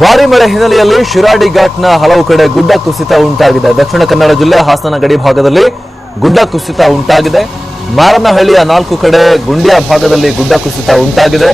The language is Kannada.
ಭಾರಿ ಮಳೆ ಹಿನ್ನೆಲೆಯಲ್ಲಿ ಶಿರಾಡಿ ಘಾಟ್ನ ಹಲವು ಕಡೆ ಗುಡ್ಡ ಕುಸಿತ ಉಂಟಾಗಿದೆ. ದಕ್ಷಿಣ ಕನ್ನಡ ಜಿಲ್ಲೆ ಹಾಸನ ಗಡಿ ಭಾಗದಲ್ಲಿ ಗುಡ್ಡ ಕುಸಿತ ಉಂಟಾಗಿದೆ. ಮಾರನಹಳ್ಳಿಯ 4 ಕಡೆ ಗುಂಡ್ಯ ಭಾಗದಲ್ಲಿ ಗುಡ್ಡ ಕುಸಿತ ಉಂಟಾಗಿದೆ.